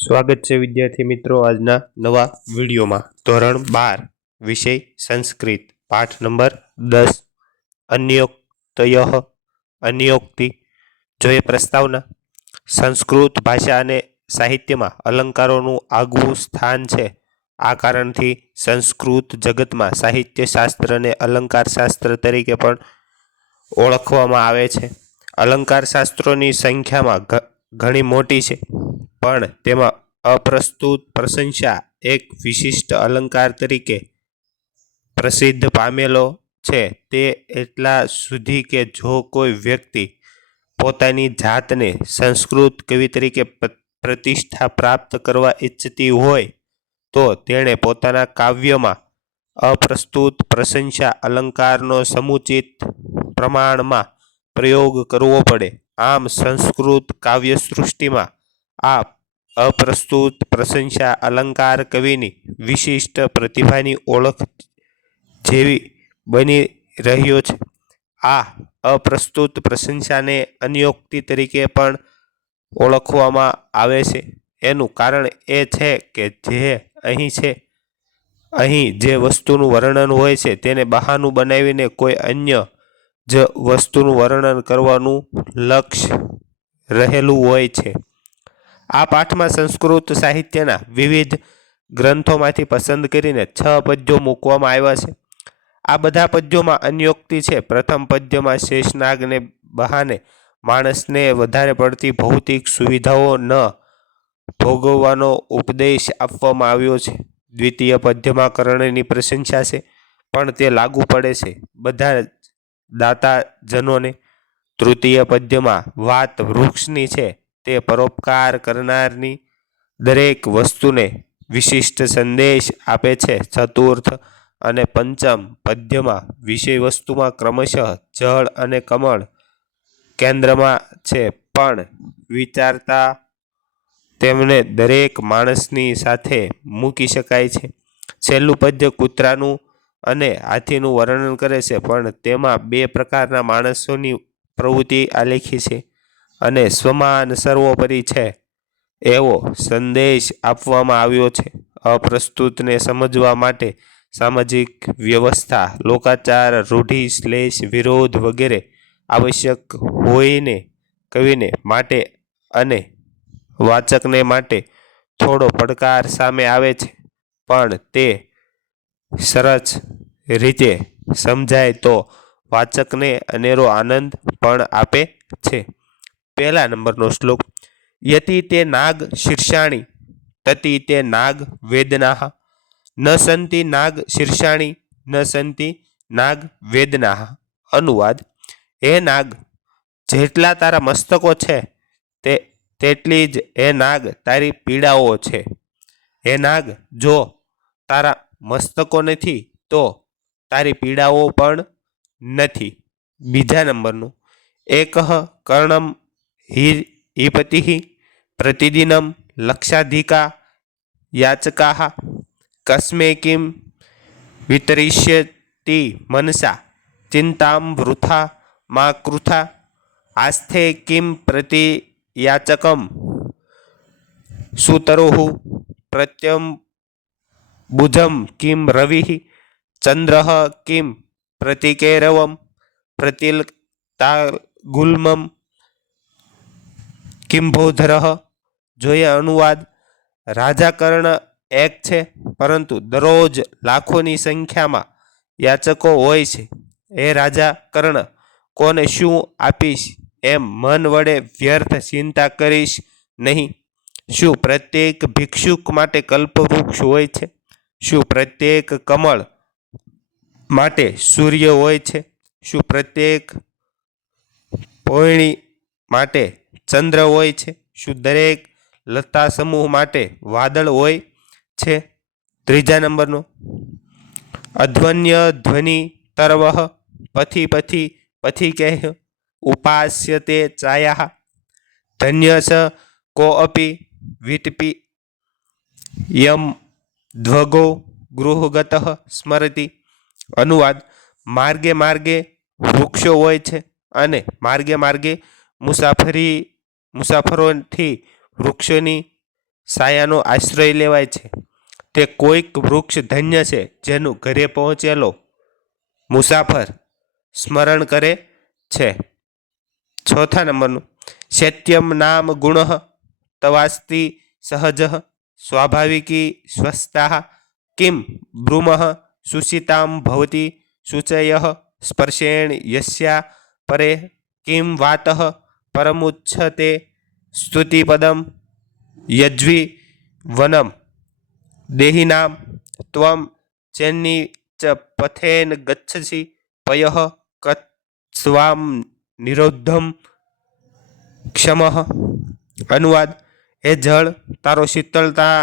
સ્વાગત છે વિદ્યાર્થી મિત્રો આજના નવા વિડીયોમાં. ધોરણ 12 વિષય સંસ્કૃત પાઠ નંબર 10 અન્યોક્તયઃ અન્યોક્તિ. જોઈએ પ્રસ્તાવના. સંસ્કૃત ભાષા અને સાહિત્યમાં અલંકારોનું આગવું સ્થાન છે. આ કારણથી સંસ્કૃત જગતમાં સાહિત્ય શાસ્ત્રને અલંકાર શાસ્ત્ર તરીકે પણ ઓળખવામાં આવે છે. અલંકાર શાસ્ત્રોની સંખ્યામાં ઘણી મોટી છે, પણ તેમાં અપ્રસ્તુત પ્રશંસા એક વિશિષ્ટ અલંકાર તરીકે પ્રસિદ્ધ પામેલો છે. તે એટલા સુધી કે જો કોઈ વ્યક્તિ પોતાની જાતને સંસ્કૃત કવિ તરીકે પ્રતિષ્ઠા પ્રાપ્ત કરવા ઈચ્છતી હોય તો તેણે પોતાના કાવ્યમાં અપ્રસ્તુત પ્રશંસા અલંકારનો સમુચિત પ્રમાણમાં પ્રયોગ કરવો પડે. આમ સંસ્કૃત કાવ્યસૃષ્ટિમાં આ અપ્રસ્તુત પ્રશંસા અલંકાર કવિની વિશિષ્ટ પ્રતિભાની ઓળખ જેવી બની રહ્યો છે. આ અપ્રસ્તુત પ્રશંસાને અન્યોક્તિ તરીકે પણ ઓળખવામાં આવે છે. એનું કારણ એ છે કે અહીં જે વસ્તુનું વર્ણન હોય છે તેને બહાનું બનાવીને કોઈ અન્ય જ વસ્તુનું વર્ણન કરવાનું લક્ષ્ય રહેલું હોય છે. આ પાઠમાં સંસ્કૃત સાહિત્યના વિવિધ ગ્રંથોમાંથી પસંદ કરીને 6 પદ્યો મૂકવામાં આવ્યા છે. આ બધા પદ્યોમાં અન્યોક્તિ છે. પ્રથમ પદ્યમાં શેષનાગને બહાને માણસને વધારે પડતી ભૌતિક સુવિધાઓ ન ભોગવવાનો ઉપદેશ આપવામાં આવ્યો છે. દ્વિતીય પદ્યમાં કર્ણની પ્રશંસા છે, પણ તે લાગુ પડે છે બધા દાતાજનોને. તૃતીય પદ્યમાં વાત વૃક્ષની છે, તે પરોપકાર કરનારની દરેક વસ્તુને વિશિષ્ટ સંદેશ આપે છે. ચતુર્થ અને પંચમ પદ્યમાં વિષય વસ્તુમાં ક્રમશઃ જળ અને કમળ કેન્દ્રમાં છે, પણ વિચારતા તેમને દરેક માણસની સાથે મૂકી શકાય છે. છેલ્લું પદ્ય કૂતરાનું અને હાથીનું વર્ણન કરે છે, પણ તેમાં 2 પ્રકારના માણસોની પ્રવૃત્તિ આલેખી છે અને સ્વમાન સર્વોપરી છે એવો સંદેશ આપવામાં આવ્યો છે. અપ્રસ્તુતને સમજવા માટે સામાજિક વ્યવસ્થા, લોકાચાર, રૂઢિ, શ્લેષ, વિરોધ વગેરે આવશ્યક હોઈને કવિને માટે અને વાચકને માટે થોડો પડકાર સામે આવે છે, પણ તે સરસ રીતે સમજાય તો વાચકને અનેરો આનંદ પણ આપે છે. પહેલા નંબરનો શ્લોક. યતિ તે નાગ શીર્ષાણી તતિ તે નાગ વેદનાઃ ન સંતિ નાગ શીર્ષાણી ન સંતિ નાગ વેદનાઃ. અનુવાદ. હે નાગ, જેટલા તારા મસ્તકો છે તેટલી જ હે નાગ તારી પીડાઓ છે. હે નાગ, જો તારા મસ્તકો નથી તો તારી પીડાઓ પણ નથી. બીજા નંબરનું. એકઃ કર્ણમ હિપતિઃ પ્રતિદિનમ લક્ષાધિકા યાચકાઃ કસ્મે કિમ વિતરિષ્યતિ મનસા ચિંતામ વૃથા મા કૃથા આસ્થે કિમ પ્રતિ યાચકમ સુતરોઃ પ્રત્યમ બુધમ કિમ રવિઃ ચંદ્રઃ કિમ પ્રતિકેરવમ પ્રતિલતાગુલ્મમ કિંભોધરઃ. જોઈએ અનુવાદ. રાજા કર્ણ એક છે, પરંતુ દરરોજ લાખોની સંખ્યામાં યાચકો હોય છે. હે રાજા કર્ણ, કોને શું આપીશ એમ મન વડે વ્યર્થ ચિંતા કરીશ નહીં. શું પ્રત્યેક ભિક્ષુક માટે કલ્પવૃક્ષ હોય છે? શું પ્રત્યેક કમળ માટે સૂર્ય હોય છે? શું પ્રત્યેક પોયણી માટે ચંદ્ર હોય છે? શું દરેક લતા સમૂહ માટે વાદળ હોય છે? ત્રીજા નંબરનો. અધ્વન્ય ધ્વનિ તરવઃ પથી પથી પથિકૈઃ ઉપાસ્યતે ચાયાઃ ધન્ય સ કોઅપી વિતપી યમ ધ્વગો ગૃહગતઃ સ્મરતિ. અનુવાદ. માર્ગે માર્ગે વૃક્ષો હોય છે અને માર્ગે માર્ગે મુસાફરોથી વૃક્ષોની સાયાનો આશ્રય લેવાય છે. તે કોઈક વૃક્ષ ધન્ય છે જેનું ઘરે પહોંચેલો મુસાફર સ્મરણ કરે છે. ચોથા નંબરનું, સત્યમ નામ ગુણ તવાસ્તિ સહજ સ્વાભાવિકી સ્વસ્થા કિમ બ્રૂમ સુશિતામ ભવતી શુચય સ્પર્શેણ યસ્યા પરે કિમ વાત પરમુચ્છતે સ્તુતિપદમ યજ્વી વનમ દેહિનામ ત્વમ ચેન્ની ચ પથેન ગચ્છસી પયઃ કત્સ્વામ નિરોધમ ક્ષમઃ. અનુવાદ: હે જળ, તારો શીતળતા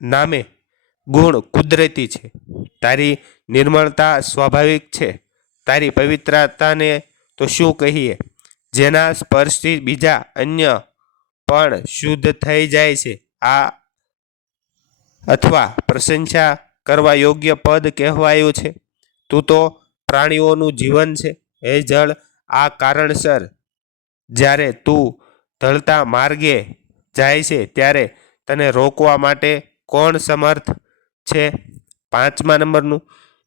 નામે ગુણ કુદરતી છે, તારી નિર્મળતા સ્વાભાવિક છે, તારી પવિત્રતાને તો શું કહીએ, જેના સ્પર્શથી બીજા અન્ય પણ શુદ્ધ થઈ જાય છે. આ અથવા પ્રશંસા કરવા યોગ્ય પદ કહેવાયું છે. તું તો પ્રાણીઓનું જીવન છે. હે જળ, આ કારણસર જ્યારે તું ઢળતા માર્ગે જાય છે ત્યારે તને રોકવા માટે કોણ સમર્થ છે? પાંચમા નંબરનું,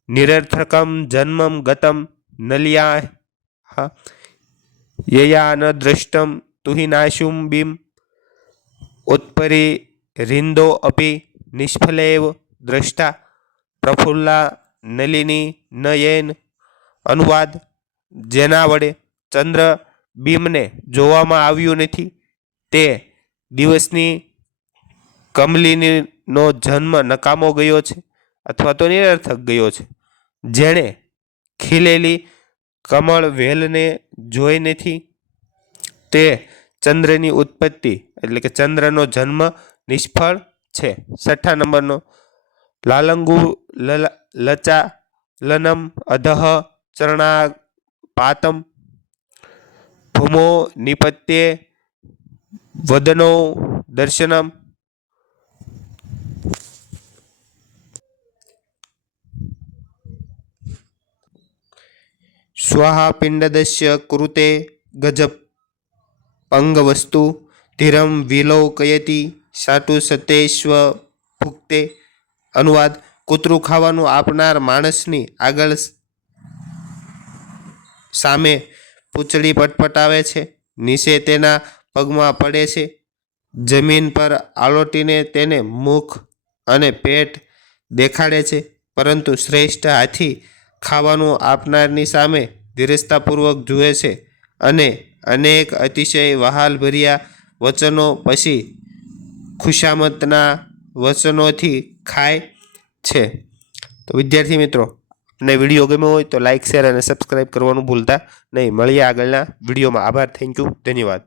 નિરર્થકમ જન્મમ ગતમ નલિયા યયા ન દ્રષ્ટમ તુહિનાશુમ બિમ ઉત્પરી રિંદો અપી નિષ્ફલેવ દ્રષ્ટા પ્રફુલ્લા નલિની ન યેન. અનુવાદ: જેના વડે ચંદ્ર બિંબને જોવામાં આવ્યું નથી, તે દિવસની કમલિનીનો જન્મ નકામો ગયો છે અથવા તો નિરર્થક ગયો છે. જેણે ખીલેલી કમળ વેલને જોઈ નથી, તે ચંદ્રની ઉત્પત્તિ એટલે કે ચંદ્રનો જન્મ નિષ્ફળ છે. છઠ્ઠા નંબરનો, લાલંગુ લચાલનમ અધઃ ચરણાપાતમ ભૂમો નિપત્યે વદનો દર્શનમ. સ્વાહા પિંડદસ્ય કૃતે ગજ અંગવસ્તુ ધીરમ વિલોકયતિ સાટુ સતેશ્વ ભુક્તે. અનુવાદ: કૂતરું ખાવાનું આપનાર માણસની આગળ સામે પૂંછડી પટપટાવે છે, નીચે તેના પગમાં પડે છે, જમીન પર આલોટીને તેને મુખ અને પેટ દેખાડે છે, પરંતુ શ્રેષ્ઠ હાથી ખાવાનું આપનારની સામે ધીરજતાપૂર્વક જુએ છે અને અનેક અતિશય વહાલભર્યા વચનો પછી ખુશામતના વચનોથી ખાય છે. તો વિદ્યાર્થી મિત્રો, અને વિડીયો ગમ્યો હોય તો લાઇક, શેર અને સબસ્ક્રાઈબ કરવાનું ભૂલતા નહીં. મળીએ આગળના વિડીયોમાં. આભાર. Thank you. ધન્યવાદ.